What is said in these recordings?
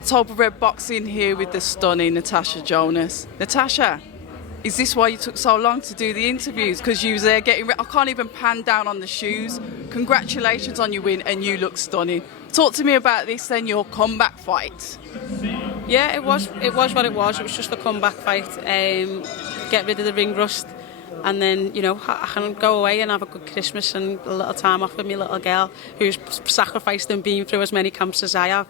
October Red Boxing here with the stunning Natasha Jonas. Natasha, is this why you took so long to do the interviews? Because you was there I can't even pan down on the shoes. Congratulations on your win, and you look stunning. Talk to me about this then, your comeback fight. Yeah, it was what it was. It was just a comeback fight. Get rid of the ring rust, and then, you know, I can go away and have a good Christmas and a little time off with my little girl who's sacrificed and been through as many camps as I have.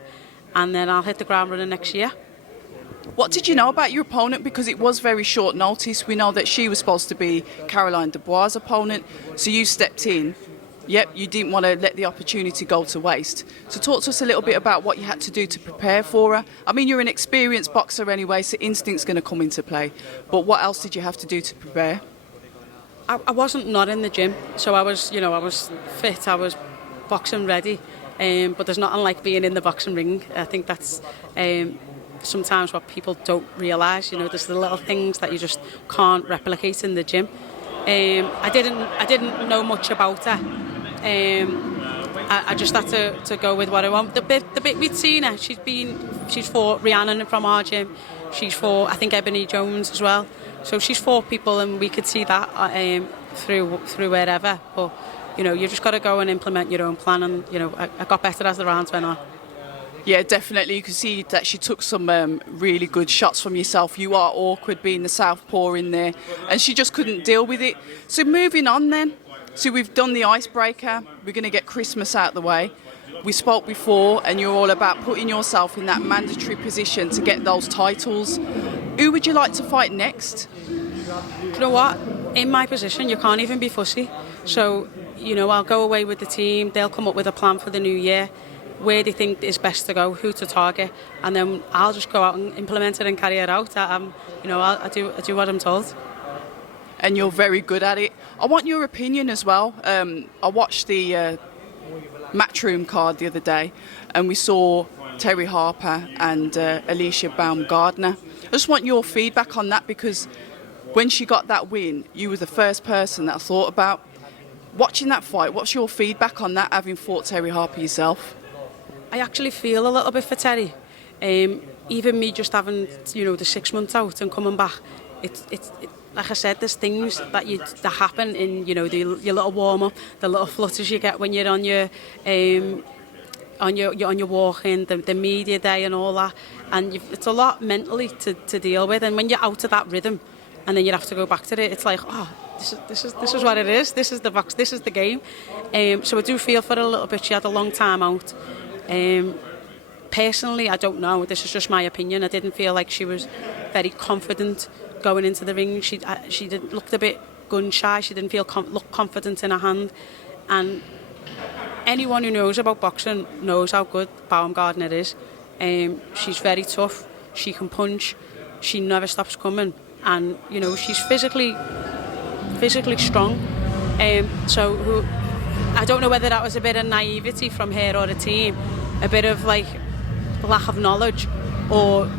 And then I'll hit the ground running next year. What did you know about your opponent? Because it was very short notice. We know that she was supposed to be Caroline Dubois' opponent, so you stepped in. Yep, you didn't want to let the opportunity go to waste. So talk to us a little bit about what you had to do to prepare for her. I mean, you're an experienced boxer anyway, so instinct's going to come into play. But what else did you have to do to prepare? I wasn't not in the gym, so I was fit, I was boxing ready. But there's nothing like being in the boxing ring. I think that's sometimes what people don't realise. You know, there's the little things that you just can't replicate in the gym. I didn't know much about her. I just had to go with what I want. The bit we'd seen her, she's fought Rhiannon from our gym. She's fought, I think, Ebony Jones as well. So she's fought people, and we could see that through wherever. But you know, you just got to go and implement your own plan, and you know, I got better as the rounds went on. Yeah, definitely. You can see that she took some really good shots from yourself. You are awkward being the southpaw in there, and she just couldn't deal with it. So moving on then. So we've done the icebreaker. We're going to get Christmas out the way. We spoke before, and you're all about putting yourself in that mandatory position to get those titles. Who would you like to fight next? You know what? In my position, you can't even be fussy. So, you know, I'll go away with the team. They'll come up with a plan for the new year, where they think is best to go, who to target, and then I'll just go out and implement it and carry it out. I do what I'm told. And you're very good at it. I want your opinion as well. I watched the Matchroom card the other day, and we saw Terri Harper and Alycia Baumgardner. I just want your feedback on that, because when she got that win, you were the first person that I thought about. Watching that fight, what's your feedback on that, having fought Terri Harper yourself? I actually feel a little bit for Terri. Even me just having, you know, the 6 months out and coming back, it's like I said, there's things that happen in, you know, your little warm up, the little flutters you get when you're on your walk in, the media day and all that, and it's a lot mentally to deal with. And when you're out of that rhythm, and then you have to go back to it, it's like, oh, this is what it is. This is the box. This is the game. So I do feel for her a little bit. She had a long time out. Personally, I don't know. This is just my opinion. I didn't feel like she was very confident going into the ring. She looked a bit gun shy. She didn't look confident in her hand. And anyone who knows about boxing knows how good Baumgardner is. She's very tough. She can punch. She never stops coming. And you know, she's physically strong. So I don't know whether that was a bit of naivety from her or the team, a bit of like lack of knowledge, or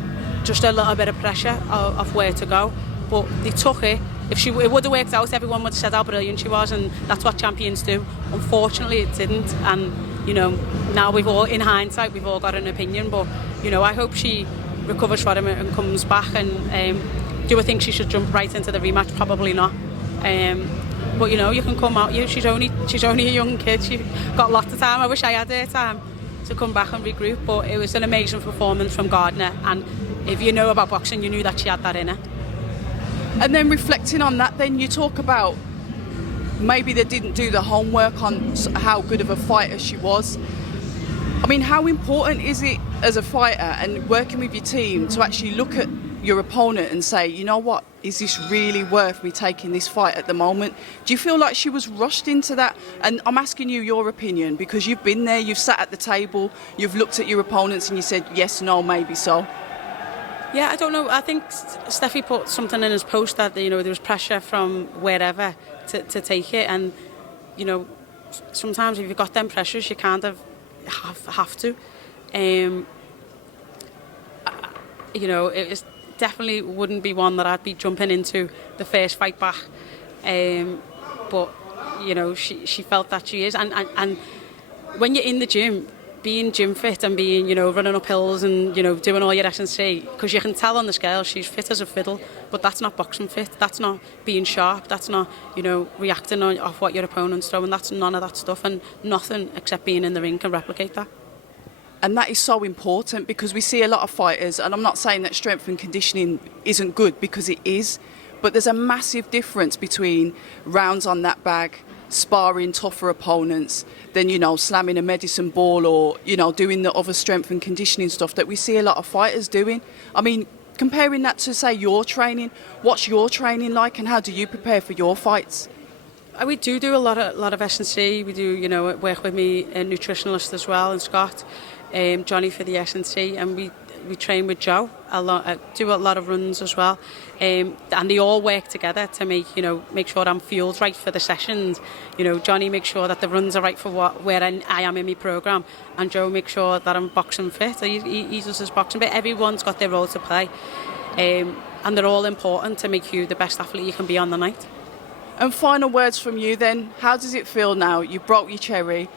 just a little bit of pressure of where to go. But they took it. If it would have worked out, everyone would have said how brilliant she was, and that's what champions do. Unfortunately, it didn't. And you know, now in hindsight, we've all got an opinion. But you know, I hope she recovers from it and comes back. And do I think she should jump right into the rematch? Probably not. But you know, you can come out. She's only a young kid. She got lots of time. I wish I had her time to come back and regroup. But it was an amazing performance from Gardner. And if you know about boxing, you knew that she had that in her. And then reflecting on that, then you talk about maybe they didn't do the homework on how good of a fighter she was. I mean, how important is it as a fighter and working with your team to actually look at your opponent and say, you know what, is this really worth me taking this fight at the moment? Do you feel like she was rushed into that? And I'm asking you your opinion, because you've been there, you've sat at the table, you've looked at your opponents and you said yes, no, maybe so. Yeah, I don't know. I think Steffi put something in his post that, you know, there was pressure from wherever to take it. And, you know, sometimes if you've got them pressures, you kind of have to. You know, it definitely wouldn't be one that I'd be jumping into the first fight back. But, you know, she felt that she is. And when you're in the gym, being gym fit and being, you know, running up hills and, you know, doing all your S&C, because you can tell on the scale she's fit as a fiddle, but that's not boxing fit. That's not being sharp. That's not, you know, reacting off what your opponent's throwing. That's none of that stuff, and nothing except being in the ring can replicate that. And that is so important, because we see a lot of fighters, and I'm not saying that strength and conditioning isn't good, because it is, but there's a massive difference between rounds on that bag, sparring tougher opponents, than, you know, slamming a medicine ball or, you know, doing the other strength and conditioning stuff that we see a lot of fighters doing. I mean, comparing that to, say, your training, what's your training like, and how do you prepare for your fights? We do a lot of S&C. We do, you know, work with me a nutritionalist as well, and Scott, Johnny for the S&C, and we train with Joe a lot, do a lot of runs as well, and they all work together to make sure I'm fueled right for the sessions. You know, Johnny makes sure that the runs are right for where I am in my program, and Joe makes sure that I'm boxing fit. He does his boxing bit. Everyone's got their role to play, and they're all important to make you the best athlete you can be on the night. And final words from you then. How does it feel now? You broke your cherry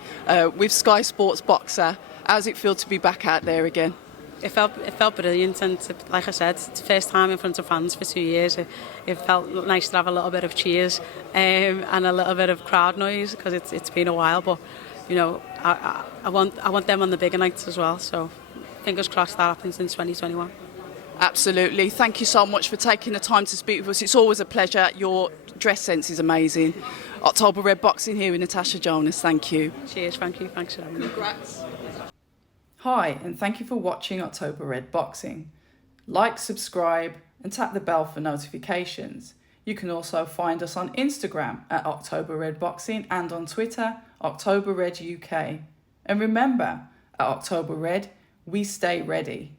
with Sky Sports Boxer. How does it feel to be back out there again? It felt brilliant, and like I said, it's the first time in front of fans for 2 years. It felt nice to have a little bit of cheers and a little bit of crowd noise, because it's been a while. But you know, I want them on the bigger nights as well. So fingers crossed that happens in 2021. Absolutely. Thank you so much for taking the time to speak with us. It's always a pleasure. Your dress sense is amazing. October Red Boxing here with Natasha Jonas. Thank you. Cheers. Thank you. Thanks for having me. Congrats. Hi, and thank you for watching October Red Boxing. Like, subscribe, and tap the bell for notifications. You can also find us on Instagram at October Red Boxing and on Twitter, October Red UK. And remember, at October Red, we stay ready.